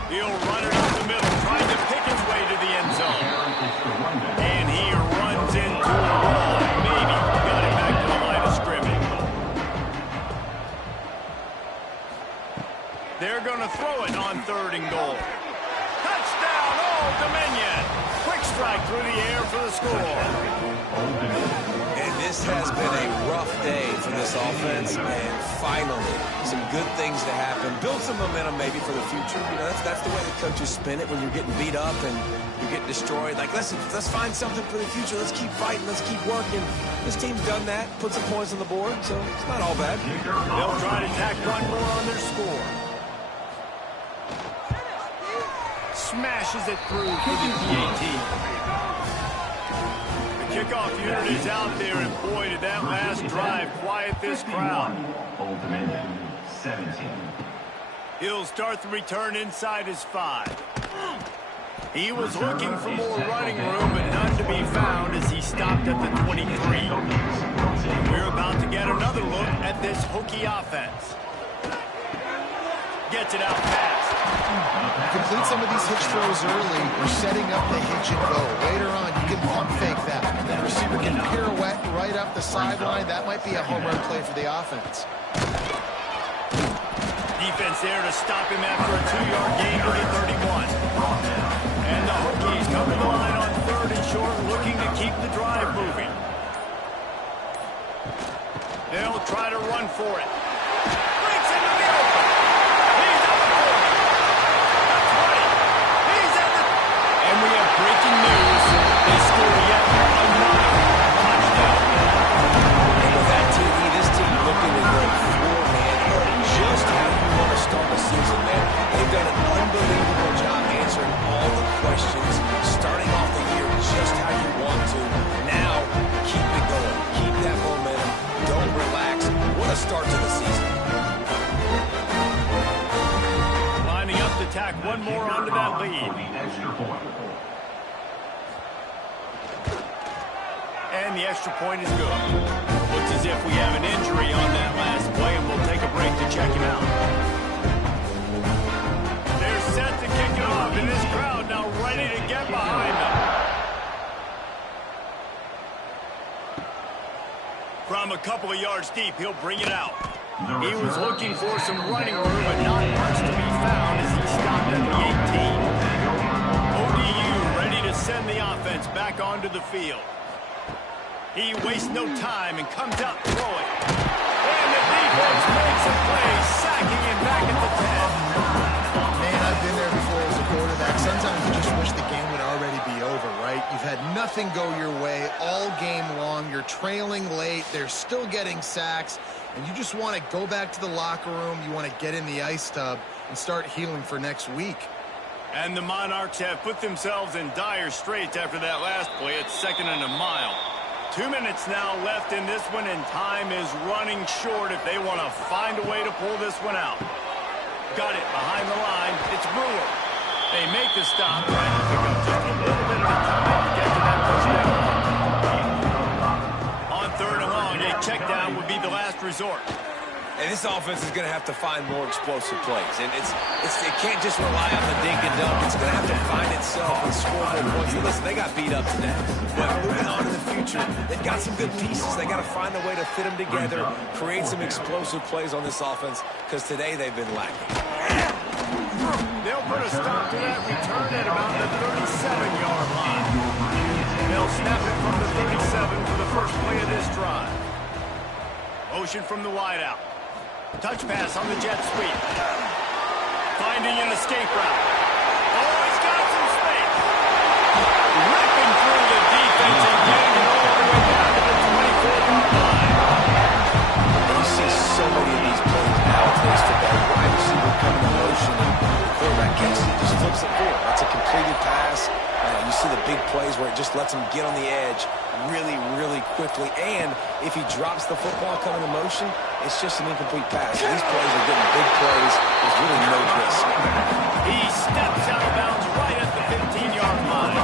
He'll run it up the middle, trying to pick his way to the end zone. And he runs into a wall. Maybe got him back to the line of scrimmage. They're going to throw it on 3rd and goal. Touchdown, Old Dominion. Quick strike through the air for the score. And this has been a rough day for this offense, and finally, some good things to happen. Build some momentum maybe for the future. You know, that's the way the coaches spin it when you're getting beat up and you're getting destroyed. Like, let's find something for the future. Let's keep fighting. Let's keep working. This team's done that, put some points on the board, so it's not all bad. They'll try to tack one more on their score. Smashes it through for the PAT. Kickoff unit is out there, and boy, did that last drive quiet this crowd. Old Dominion, 17. He'll start the return inside his 5. He was looking for more running room, but none to be found as he stopped at the 23. We're about to get another look at this Hokie offense. Gets it out fast. Complete some of these hitch throws early. You're setting up the hitch and go. Later on, you can pump fake that. The receiver can pirouette right up the sideline. That might be a home run play for the offense. Defense there to stop him after a 2-yard gain to the 31. And the Hokies cover the line on 3rd and short, looking to keep the drive moving. They'll try to run for it. Breaks into the open. He's at the 40. The 20. He's at the... And we have breaking news. They score yet another touchdown. And with that TD, this team looking to go forehand just how you want to start the season, man. They've done an unbelievable job answering all the questions, starting off the year just how you want to. Now, keep it going. Keep What a start to the season. Lining up to tack one more onto that lead. And the extra point is good. Looks as if we have an injury on that last play, and we'll take a break to check him out. They're set to kick it off, and this crowd now ready to get behind them. From a couple of yards deep, he'll bring it out. He was looking for some running room, but not much to be found as he stopped at the 18. ODU ready to send the offense back onto the field. He wastes no time and comes out throwing. And the defense makes a play, sacking him back at the 10. Man, I've been there before as a quarterback. Sometimes you just wish the game would already be over, right? You've had nothing go your way all game long. You're trailing late. They're still getting sacks. And you just want to go back to the locker room. You want to get in the ice tub and start healing for next week. And the Monarchs have put themselves in dire straits after that last play. It's 2nd and a mile. 2 minutes now left in this one, and time is running short if they want to find a way to pull this one out. Got it behind the line. It's Brewer. They make the stop, trying to pick up just a little bit of time to get to that touchdown. On 3rd and long, a check down would be the last resort. And this offense is going to have to find more explosive plays. And it can't just rely on the dink and dunk. It's going to have to find itself and score more points. And listen, they got beat up today. But moving on to the future, they've got some good pieces. They got to find a way to fit them together, create some explosive plays on this offense, because today they've been lacking. They'll put a stop to that return at about the 37-yard line. They'll snap it from the 37 for the first play of this drive. Motion from the wideout. Touch pass on the jet sweep. Finding an escape route. Oh, he's got some space. Ripping through the defense and getting it all the way down to the 24-yard line. You see so many of these plays nowadays for that wide receiver coming in motion, and the quarterback catches it, just flips it forward. That's a completed pass. You see the big plays where it just lets him get on the edge really, really quickly. And if he drops the football coming in motion, it's just an incomplete pass. These plays are getting big plays. There's really no risk. He steps out of bounds right at the 15-yard line.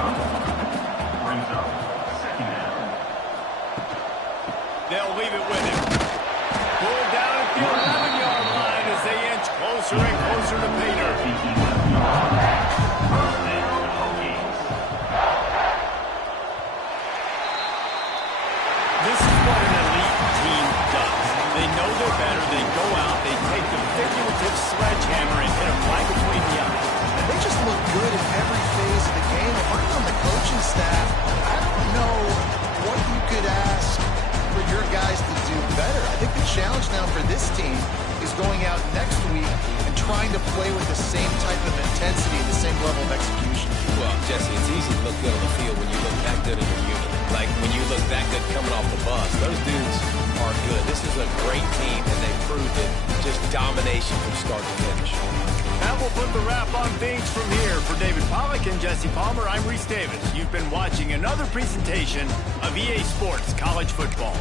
They'll leave it with him. Pulled down at the 11-yard line as they inch closer and closer to pay dirt. This is what an elite team does. They know they're better. They go out. They take the figurative sledgehammer and hit them right between the eyes. And they just look good in every phase of the game. If I'm on the coaching staff, I don't know what you could ask for your guys to do better. I think the challenge now for this team is going out next week and trying to play with the same type of intensity and the same level of execution. Well, Jesse, it's easy to look good on the field when you look that good in your unit. Like when you look that good coming off the bus. Those dudes are good. This is a great team, and they proved it. Just domination from start to finish. That will put the wrap on things from here. For David Pollack and Jesse Palmer, I'm Reese Davis. You've been watching another presentation of EA Sports College Football.